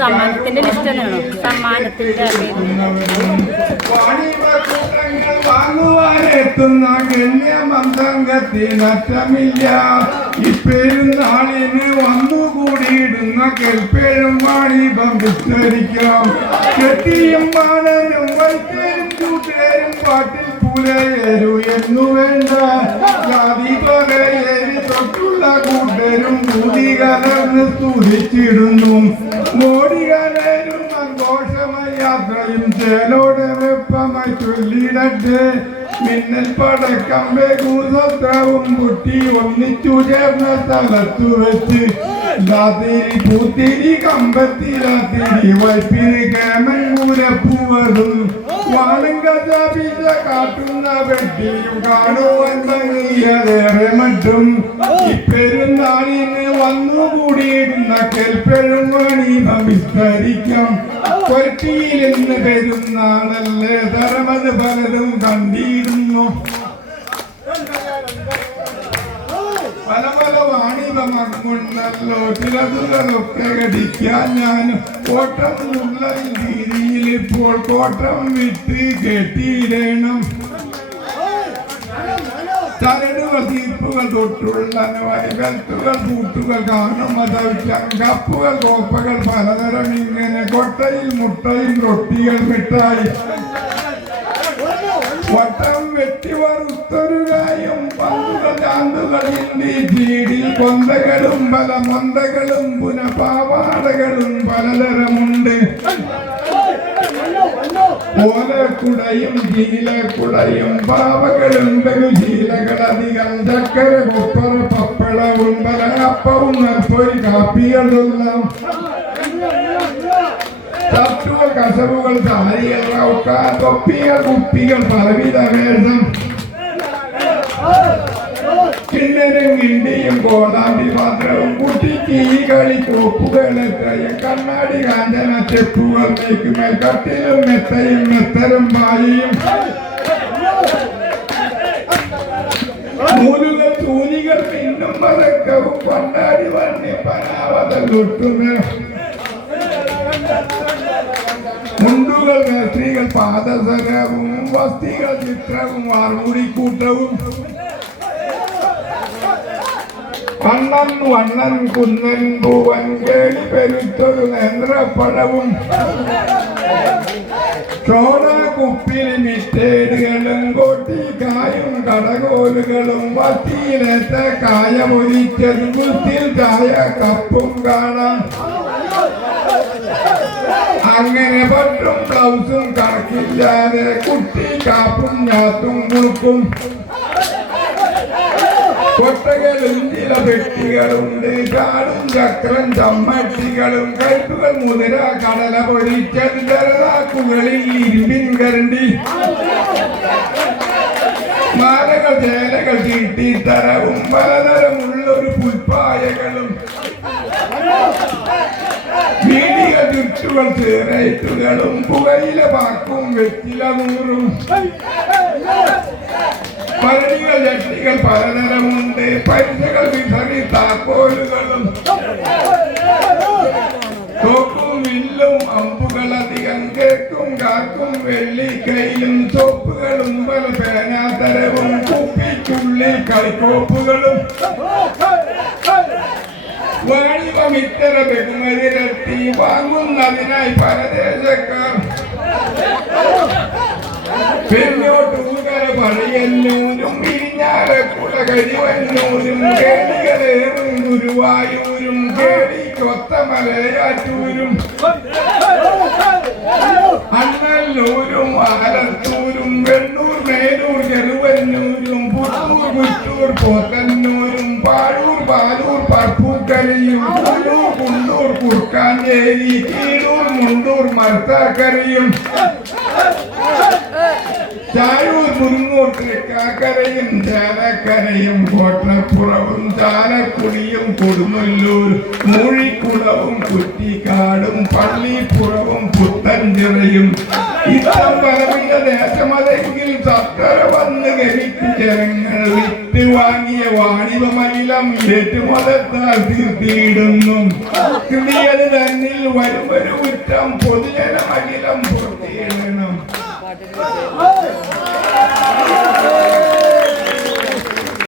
സമ്മാനത്തിന്റെ list തന്നെയാണോ? സമ്മാനത്തിന്റെ വാങ്ങുവാനെത്തുന്ന ഗണ്യമന്തംഗത്തിനറ്റമില്ല. ഇപ്പെരുന്നാളിന് വന്നുകൂടിയിടുന്ന കെൽപ്പേഴും വാണിഭം വിസ്തരിക്കാം. കെട്ടിയും മാണനും വൈദ്യരും കൂട്ടുകാരും പാട്ടിൽ പുലയേരു എന്നു വേണ്ട. ജാതി പകയേരി തൊട്ടുള്ള കൂട്ടരും കൂടി കലർന്ന് സ്തുതിച്ചിടുന്നു. മോടി കലരും സന്തോഷമായി യാത്രയും ചേലോടെ വെപ്പമായി ചൊല്ലിടട്ടെ. മിന്നൽ പടക്കം വേഗൂസത്രവും കുട്ടി ഒന്നിച്ചു ചേർന്ന സ്ഥലത്തു വെച്ച് രാത്രി പൂത്തിരി കമ്പത്തിരാത്തിരി വൈപ്പിന് കേമൻ കൂരപ്പൂവതും വാനം കഥാപിച്ച കാട്ടുന്ന വെട്ടിയും കാണുവാൻ ഭംഗിയതേറെ മറ്റും. ഇപ്പെരുന്നാളിന് വന്നുകൂടിയിരുന്ന കെൽപ്പഴും വാണിഭം വിസ്തരിക്കാം. കൊറ്റിയിലെന്ന് പെരുന്നാളല്ലേ തരമത് പലരും കണ്ടിരുന്നു. പല പല വാണിഭമങ്ങുണ്ടല്ലോ ചിലതുകളൊക്കെ കടിക്കാൻ ഞാൻ കോട്ടം ഉള്ള രീതിയിൽ ഇപ്പോൾ കോട്ടം വിട്ട് കെട്ടിയിടണം. ചരടുകൾ തീർപ്പുകൾ തൊട്ടുള്ള വൈകൽത്തുകൾ കൂട്ടുകൾ കാണും കപ്പുകൾ കോപ്പകൾ പലതരം ഇങ്ങനെ കൊട്ടയിൽ മുട്ടയും റൊട്ടികൾ മിഠായി വട്ടം വെട്ടി വറുത്തൊരു കായും പന്തുകൾ ചാന്തുകളിൽ ചീടിൽ കൊന്തകളും പല മൊന്തകളും പുനപാവാടകളും പലതരമുണ്ട്. ഓലക്കുടയും ശീലക്കുടയും പാവകളും ബഹുശീലകളധികം ചക്കര കൊപ്പറ പപ്പളവും പല അപ്പവും നെൽപ്പൊരി കാപ്പികളെല്ലാം തട്ടുകൾ കസവുകൾ സാരികൾ റൗക്കാൻ തൊപ്പികൾ കുപ്പികൾ പലവിധ വേഷം കിണ്ണരും കിണ്ടിയും കോടാമ്പി പാത്രവും കുട്ടിക്ക് ഈ കളി കോപ്പുകൾ എത്രയും കണ്ണാടി കാഞ്ചന ചെപ്പുകൾ മേക്കുമേൽ കട്ടിലും മെത്തയും മെത്തരും പായിയും നൂലുകൾ തൂലികൾ പിന്നും പതക്കവും കൊണ്ടാടി വണ്ണി പനാവതൽ തൊട്ടുമേ മുണ്ടുകൾ സ്ത്രീകൾ പാദസരവും വസ്തികൾ ചിത്രവും വാർമുടിക്കൂട്ടവും വണ്ണൻ വണ്ണൻ കുന്നൻ പൂവൻ കേളി പെരുത്തൊരു നേന്ത്രപ്പഴവും ചോട കുപ്പിന് മിറ്റേടുകളും കൊട്ടിക്കായും കടകോലുകളും വത്തിയിലേറ്റ കായമൊലിച്ചതും കുത്തിൽ ചായ കപ്പും കാണാം. അങ്ങനെ പട്ടും ബ്ലൗസും കണക്കില്ലാതെ കുട്ടി കാപ്പും ഞാത്തും കുളുക്കും. കൊട്ടകളും ചില പെട്ടികളുണ്ട്. ചാടും ചക്രം ചമ്മട്ടികളും കൈപ്പുകൾ മുതിര കടല പൊരിച്ചത് ചെറുതാക്കുകളിൽ ഇരുമ്പിൻ കരണ്ടി മാലകൾ ചേലകൾ ചീട്ടിത്തരവും പലതരമുള്ളൊരു പുൽപ്പായകളും വീടികൾ ചുറ്റുകൾ ചേറേറ്റുകളും പുകയില പാക്കും വെറ്റില നൂറും പരടികൾ ചട്ടികൾ പലതരമുണ്ട്. പരിചകൾ വിസറി താക്കോലുകളും തോക്കും വില്ലും അമ്പുകൾ അധികം കേക്കും കാക്കും വെള്ളിക്കൈയിലും സോപ്പുകളും പല പേനാത്തരവും കുപ്പിക്കുള്ളിൽ കളിക്കോപ്പുകളും വാണിഭം ഇത്തര ബഹുമതിരത്തി വാങ്ങുന്നതിനായി പരദേശക്കാർ പെരിഞ്ഞോട്ടൂകര പണിയന്നൂരും ഇരിഞ്ഞാലക്കുട കരിവന്നൂരും കേളികളേറും ഗുരുവായൂരും കേളി കൊത്തമലയാറ്റൂരും അണ്ണല്ലൂരും ആലത്തൂരും വെണ്ണൂർ മേലൂർ ചെറുവന്നൂരും പുത്തൂർ കുറ്റൂർ പോത്തന്നൂരും പാഴൂർ പാലൂർ പറപ്പൂക്കരയും കുണ്ടൂർ കുണ്ടൂർ കുർക്കാഞ്ചേരി കീഴൂർ മുണ്ടൂർ മർത്താക്കരയും ചായൂർ കുരുങ്ങോട്ട് കാക്കരയും ചാലക്കരയും കോട്ടപ്പുറവും ചാലക്കുടിയും കൊടുങ്ങല്ലൂർ മൂഴിക്കുളവും കുറ്റിക്കാടും പള്ളിപ്പുറവും പുത്തൻചിറയും ഇത്തം പലവിധ ദേശമതെങ്കിൽ സർക്കാർ വന്ന് ഗമിക്കും ജനങ്ങൾ വിറ്റ് വാങ്ങിയ വാണിഭമയിലം ഏറ്റുമതത്താൽ തീർത്തിയിടുന്നു. കിളിയത് തന്നിൽ വരുമൊരു കുറ്റം പൊതുജനമകിലം പൂർത്തിയിടണം.